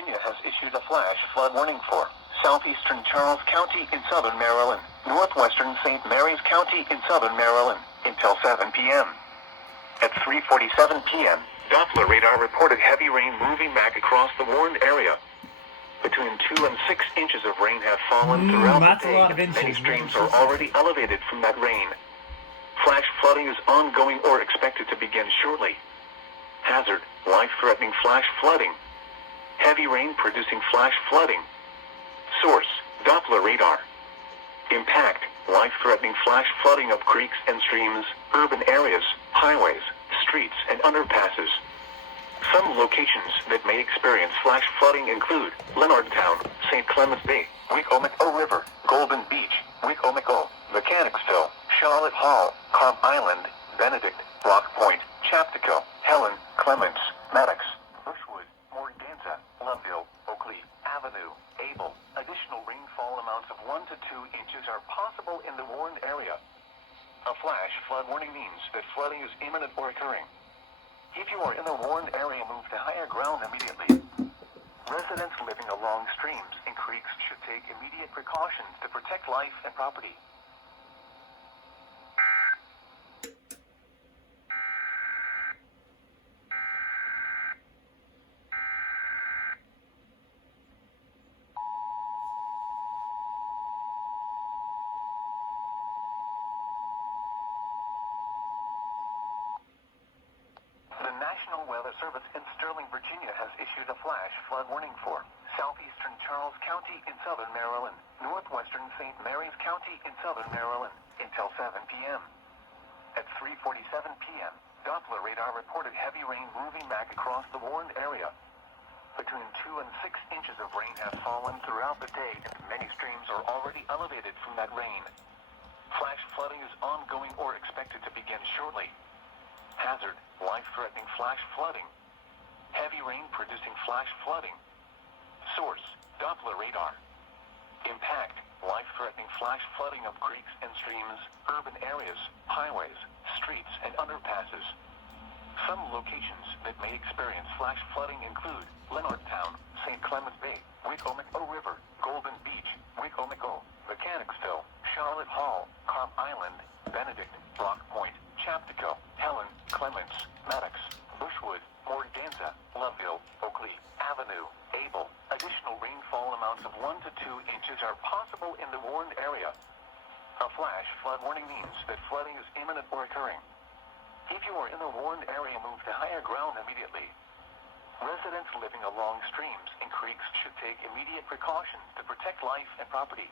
Virginia has issued a flash flood warning for southeastern Charles County in southern Maryland, northwestern St. Mary's County in southern Maryland, until 7 p.m. At 3:47 p.m., Doppler radar reported heavy rain moving back across the warned area. Between 2 and 6 inches of rain have fallen throughout the day, and many streams are already elevated from that rain. Flash flooding is ongoing or expected to begin shortly. Hazard, life-threatening flash flooding. Heavy rain producing flash flooding. Source, Doppler radar. Impact, life-threatening flash flooding of creeks and streams, urban areas, highways, streets, and underpasses. Some locations that may experience flash flooding include Leonardtown, St. Clements Bay, Wicomico River, Golden Beach, Wicomico, Mechanicsville, Charlotte Hall, Cobb Island, Benedict, Rock Point, Chaptico, Helen, Clements, Maddox, Bushwood, Morganza, Loveville, Oakley, Avenue, Able. Additional rainfall amounts of 1 to 2 inches are possible in the warned area. A flash flood warning means that flooding is imminent or occurring. If you are in the warned area, move to higher ground immediately. Residents living along streams and creeks should take immediate precautions to protect life and property. The National Weather Service in Sterling, Virginia has issued a flash flood warning for southeastern Charles County in southern Maryland, northwestern St. Mary's County in southern Maryland, until 7 p.m. At 3:47 p.m., Doppler radar reported heavy rain moving back across the warned area. Between 2 and 6 inches of rain have fallen throughout the day, and many streams are already elevated from that rain. Flash flooding is ongoing or expected to begin shortly. Hazard, life-threatening flash flooding. Heavy rain producing flash flooding. Source, Doppler radar. Impact, life-threatening flash flooding of creeks and streams, urban areas, highways, streets, and underpasses. Some locations that may experience flash flooding include Leonardtown, St. Clements Bay, Wicomico River, Golden Beach, Wicomico, Mechanicsville, Charlotte Hall, Cobb Island, Benedict, Rock Point, Chaptico, Helen, Clements, Maddox, Bushwood, Morganza, Loveville, Oakley, Avenue, Able. Additional rainfall amounts of 1 to 2 inches are possible in the warned area. A flash flood warning means that flooding is imminent or occurring. If you are in the warned area, move to higher ground immediately. Residents living along streams and creeks should take immediate precautions to protect life and property.